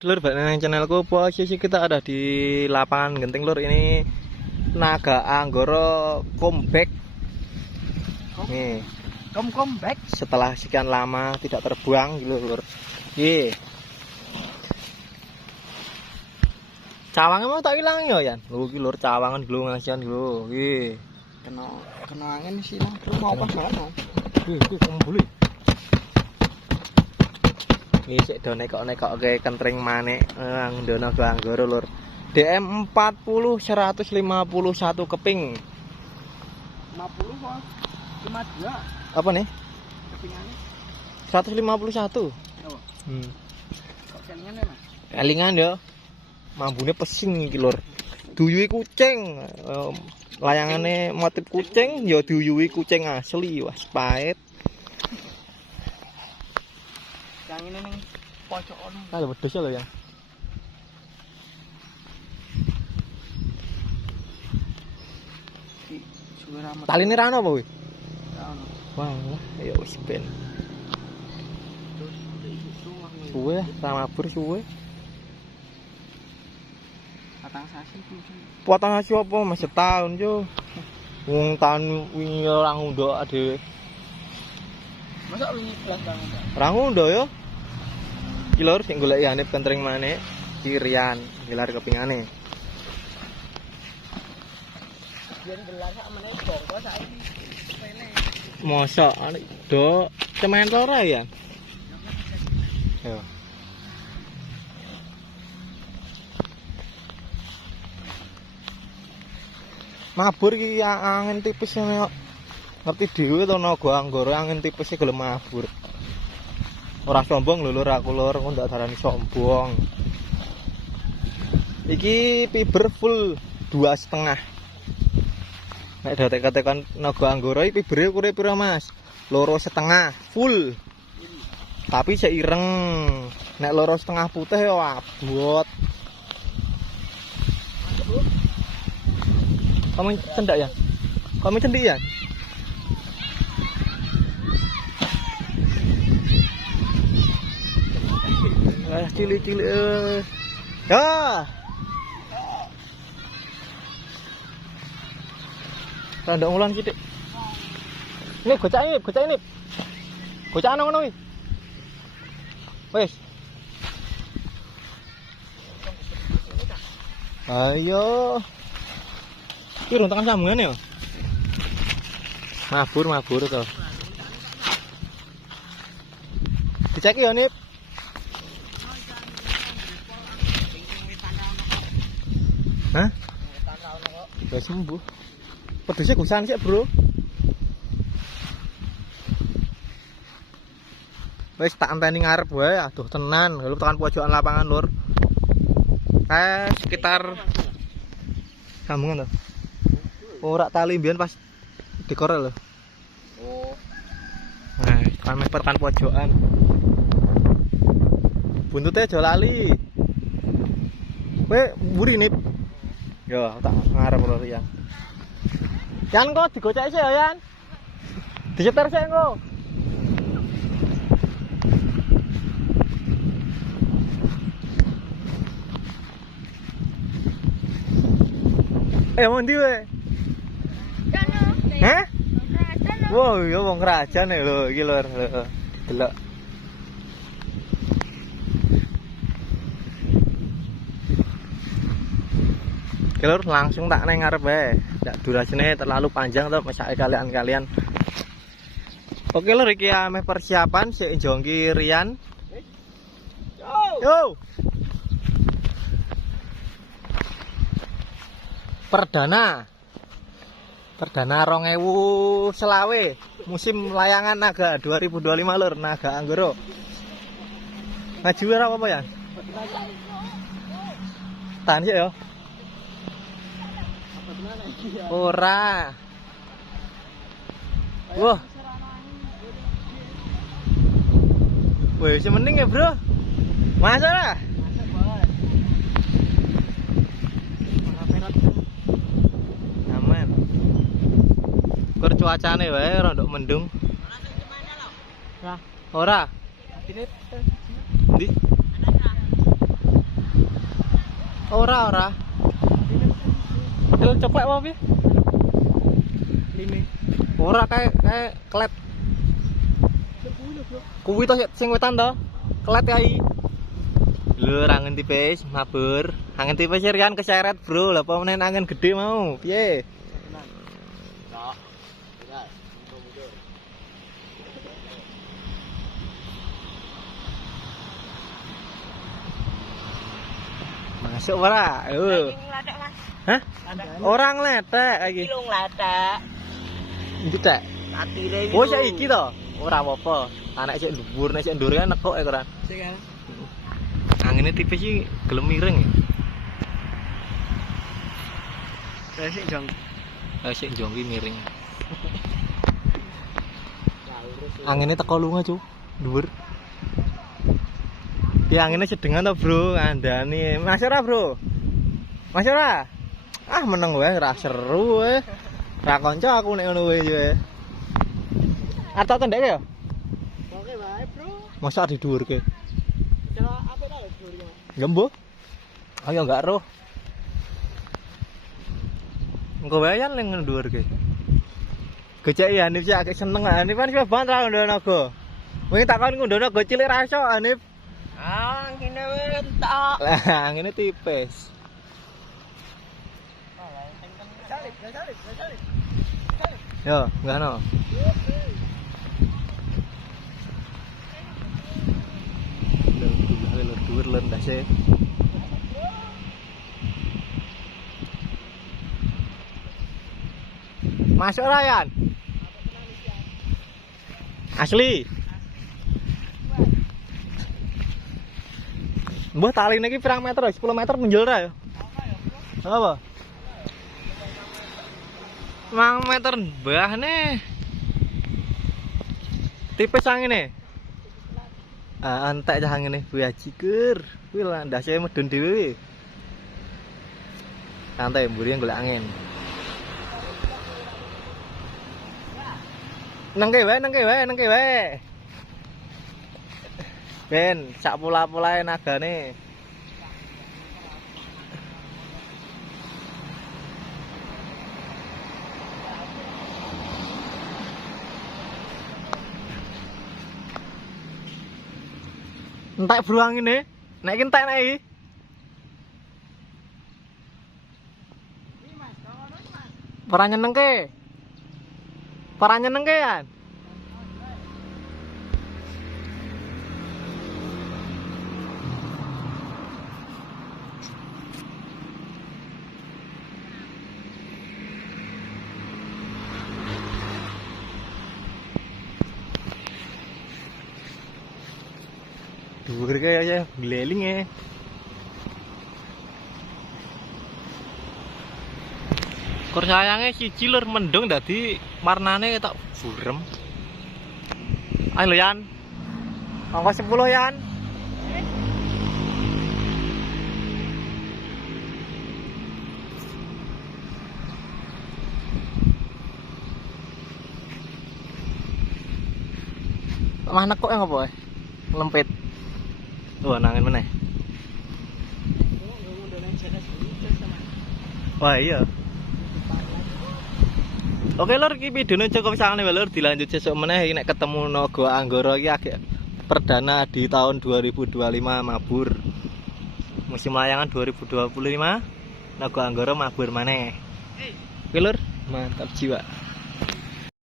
Lur, balik nang channelku. Posisi kita ada di lapangan genting lur. Ini naga anggoro comeback. Nih, Comeback setelah sekian lama tidak terbuang gitu lur. Ih. Cawangnya mau tak hilang ya, Yan. Lu iki lur cawangan dulu ngasihan dulu. Ih. kena angin sih lah. Mau pas banget. Kumpul. Isik do nekok-nekok ke kentring manik nang dono anggoro lur. DM 40 151 keping. 50 kok. 52. Apa nih? Kepingannya. 151. Oh. Kok kelingan ya, Mas? Elingan ya. Mambune pesing iki lur. Duyuhi kucing. Layangane motif kucing ya duyuhi kucing asli. Wah, pahit. Yang ini ning pojokan. Kayak pedes lho ya. Suwe ramet. Taline ra ono apa kuwi? Ya ono. Wah, ya wis ben. Suwe, ra mabur suwe. Patang sasi kuwi. Potong aja apa Mas setahun yo. Wong tahun wingi ora ngundok dhewe. Masa wingi belas tahun enggak? Ora ngundok yo. Iki lur sing goleki Hanif kentring maneh kirian gelar kepingane. Biyen gelar sak meneh bongko saiki pene. Mosok do cemen ora ya? Yo. Mabur iki angin tipis kok. Ngerti dhewe to naga anggoro angin tipis gelem mabur. Ora sombong lho lur aku lur, kok ndak darani sombong. Iki fiber full 2,5. Nek datek-datekan naga anggoro iki fibere ukure pira Mas? 2,5 full. Tapi sik ireng. Nek 2,5 putih ya abot. Kamu cendak ya? Kamu cendik ya? Cilik-cilik. Ya. Tanda ngulan sithik. Ini gocak ini. Gocak ana ngono iki. Wis. Ayo. Iki rung tekan sambungan ya. Mabur to. Dicek ya, Nip. Hah? Wis sembuh. Pedusnya gusan sih, Bro. Wis tak anteni ngarep wae, aduh tenan, lu tekan pojokan lapangan, Lur. Sekitar sambungan to. Ora tali mbiyen pas dikorel lho. Oh. Nah, kami tekan pojokan. Buntute aja lali. Kowe mburi Nip. Yo, tak ngarep lho ya. Yan kok digocek sih ya, Yan. Diseter sih kok. Mau ndi we? Hah? Wow, ya wong kerajaan lho iki lho. Delok. Lur langsung tak neng ngarep wae. Ndak durasine terlalu panjang to mesake kalian. Oke lur iki ameh persiapan sik jongki Rian. Yo. Perdana 2000 selawe musim layangan naga 2025 lur naga anggoro. Ngaju ora apa-apa ya? Tahan sih ya. Ora. Wah. Wih, sementing ya, Bro. Masa lah? Aman. Kur cuacane wae rondok mendung. Ora. Ora. Ndi? Ora. Lho coplek apa piye? Lime. Ora kayak klet. Kuwi to sing wetan to. Klet kae. Lho angin tipis mabur. Angin tipis kan keseret, Bro. Lah apa meneh angin gede mau. Piye? Masuk ora? Ngladek, Mas. Hah? Orang ngledek iki. Iki lho ngladek. Iki tek. Atine iki. Oh saiki to. Ora apa-apa. Anak sik dhuwur nek sik ndur kan nekuk kan. Sik kan. Angine tipis iki gelem miring ya. Saya sik jong. Sik jongki miring. Angine teko lunga, Cuk. Dhuwur. Ya anginnya sedengan to, Bro. Ngandani. Mas ora, Bro? Mas ora? Ah, meneng wae ra seru wae. Ra kanca aku nek ngono wae wae. Arep tendeke ya? Oke wae, Bro. Masa didhuwurke? Cara apa ta dhuwurnya? Ngembo? Ayo enggak roh. Engko wae kan ning ndhuwurke. Gejek ya Hanif sih agak seneng Hanif kan wis banget ra ndono naga. Wingi takon ngundono naga cilik ra iso Hanif. Ah, ngene wae entak. Lah, ngene tipis. Salib. Yo, enggak no. Lur dhuwur lur ndase. Masuk ora, Yan? Asli. Mbah taline iki pirang meter? 10 meter menjel ra ya? Apa? 5 meter mbah nih. Tipis angine. Ah, entek cah angine kuwi ajiker. Kuwi lah ndase medun dhewe. Santai mburi golek angin. Nengke wae. Ben, sak pola-polae nagane. Entek bro angine. Nek iki entek nek iki. Para nyenengke. Para nyenengke kan. Dhuwur kaya ya gleling e. Kur sayange siji lur mendung dadi warnane tak burem. Ayo Yan. Angka 10 Yan. Mah nekuk yang apa? Lempit. Tuh nangin meneh. Wah iya. Oke lur, iki videone cukup sakjane wae lur, dilanjut sesuk meneh iki nek ketemu naga anggara iki agak perdana di tahun 2025 mabur. Musim layangan 2025 naga anggara mabur maneh. Oke lur, mantap jiwa.